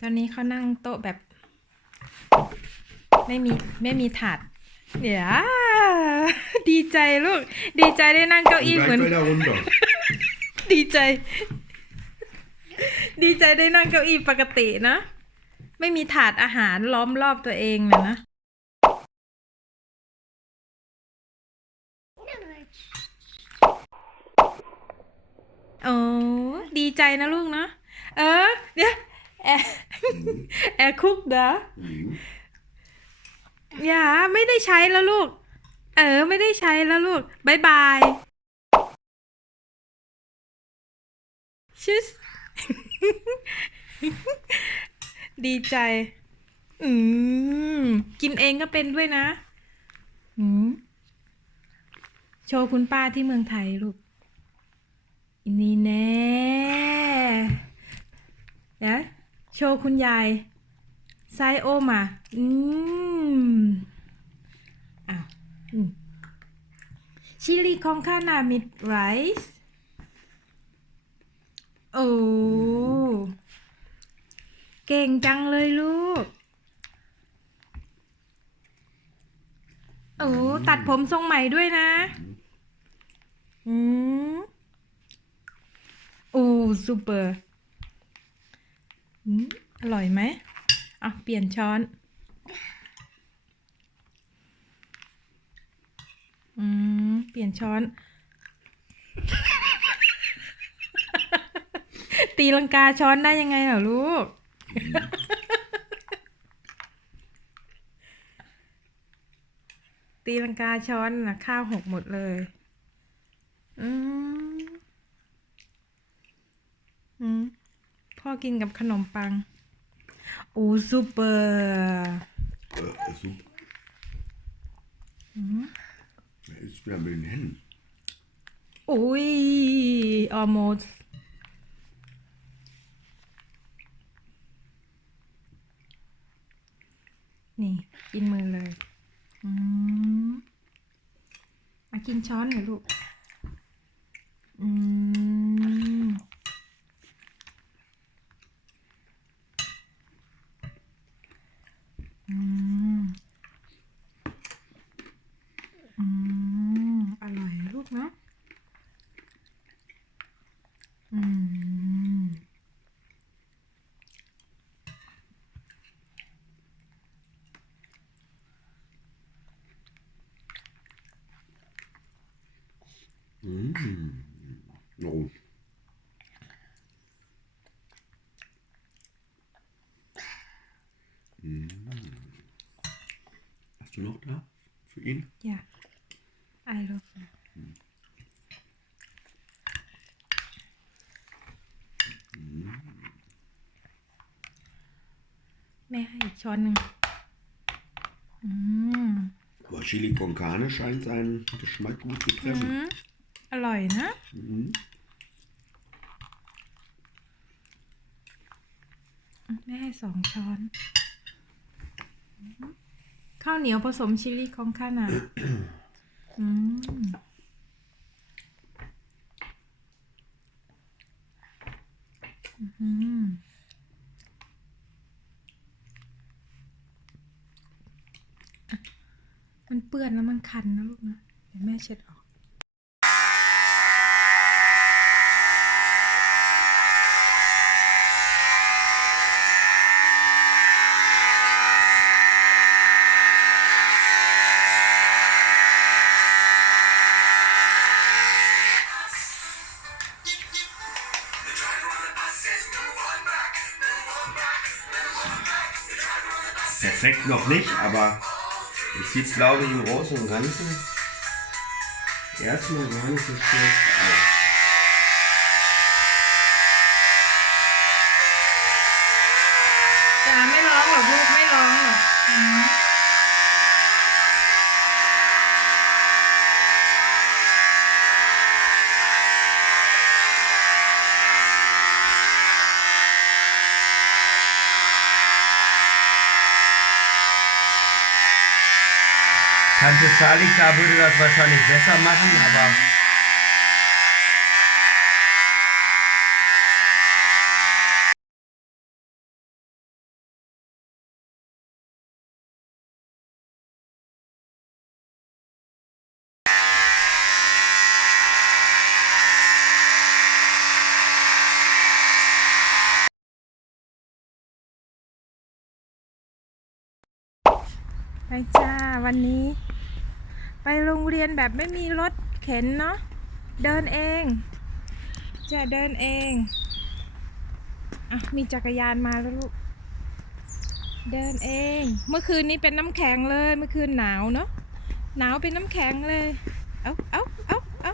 ตอนนี้เขานั่งโต๊ะแบบ ไม่มีไม่มีถาดเดี๋ยวดีใจลูก ดีใจได้นั่งเก้า Und อี้ gleich เหมือน wieder runter. ดีใจ ดีใจได้นั่งเก้าอี้ปกตินะ ไม่มีถาดอาหารล้อมรอบตัวเองเลยนะโอ้ดีใจนะลูกเนาะเออ เดี๋ยว แอร์แอร์คุกเด้อ Mhm. อย่าไม่ได้ใช้แล้วลูก เออ ไม่ได้ใช้แล้วลูกบายบายชิสดีใจ อืม กินเองก็เป็นด้วยนะ อืม โชว์คุณป้าที่เมืองไทยลูกนี่แน่เดี๋ยว โชว์คุณยายไซโอมา อืมอ้าวอืมชิลลี่คองคานามิดไรซ์โอ้ เก่งจังเลยลูก โอ้ ตัดผมทรงใหม่ด้วยนะ อืมโอ้ซูเปอร์ อร่อยไหมอะเปลี่ยนช้อน อืม เปลี่ยนช้อน ตีลังกาช้อนได้ยังไงเหรอลูก ตีลังกาช้อนนะข้าวหกหมดเลย อืม อืม พ่อกินกับขนมปังโอ้ซูเปอร์ Äh, super. Da ist wieder mit den Händen. อุ้ย almost นี่ กินมือเลย อืมอะกินช้อนหน่อยลูก อืม อืม อืม อร่อยลูกเนาะ อืม Mhm. Oh. Mhm. Hast du noch da für ihn? อย่า I love you แม่ให้อีก ช้อนหนึ่งอืม Aber Chili con Carne scheint seinen Geschmack gut zu อื treffen. มอร่อยนะ Mhm. แม่ให้สองช้อน ข้าวเหนียวผสมชิลลี่ของข้านาอืม อืม มัน เปื้อนแล้วมันคันนะลูกนะเดี๋ยวแม่เช็ดออก Perfekt noch nicht, aber es sieht, glaube ich, im Großen und Ganzen erstmal gar nicht so schlecht aus. Tante Salika würde das wahrscheinlich besser machen, aber ไปจ้าวันนี้ ไปโรงเรียนแบบไม่มีรถเข็นเนาะเดินเองจะเดินเองอะมีจักรยานมาแล้วลูกเดินเอง เมื่อคืนนี้เป็นน้ำแข็งเลยเมื่อคืนหนาวเนาะหนาวเป็นน้ำแข็งเลย เอาเอาเอาเอา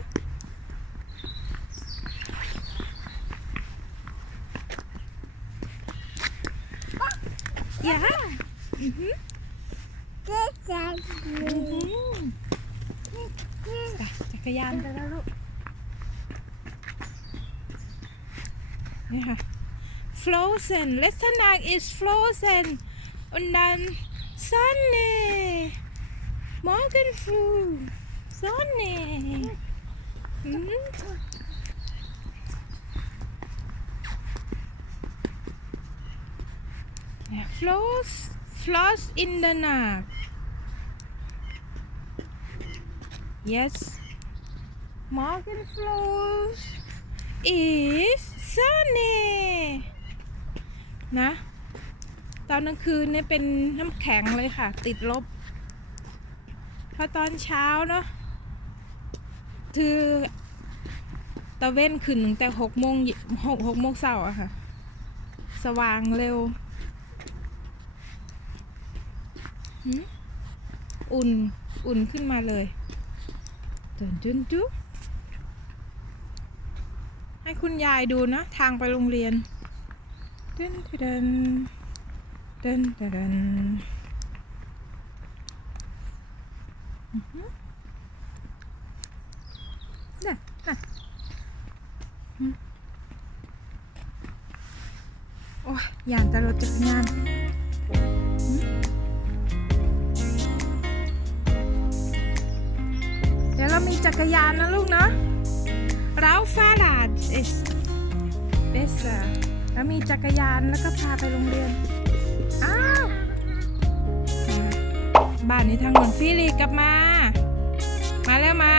อย่า จักรยานไปแล้วลูก นี่ค่ะ frozen letzte Tag ist frozen und dann Sonne morgen früh Sonne mhm. ja, floss floss in the Nacht yes morgen floss is Sonne นะ ตอนกลางคืนเนี่ยเป็นน้ำแข็งเลยค่ะ ติดลบ พอตอนเช้าเนาะคือตะเว้นขึ้นตั้งแต่หกโมงหกหกโมงเช้าอะค่ะ สว่างเร็ว อุ่น อุ่นขึ้นมาเลย จุนจุนจุให้คุณยายดูนะ ทางไปโรงเรียนเดินเดินเดินเดินน่ะน่ะโอ้ยยานจะรถจักรยาน มีจักรยานนะลูกเนาะเราฟาราดเอสเบสแล้วมีจักรยานแล้วก็พาไปโรงเรียน อ้าว บ้านนี้ทางหนฟิลิกกลับมา มาแล้วมา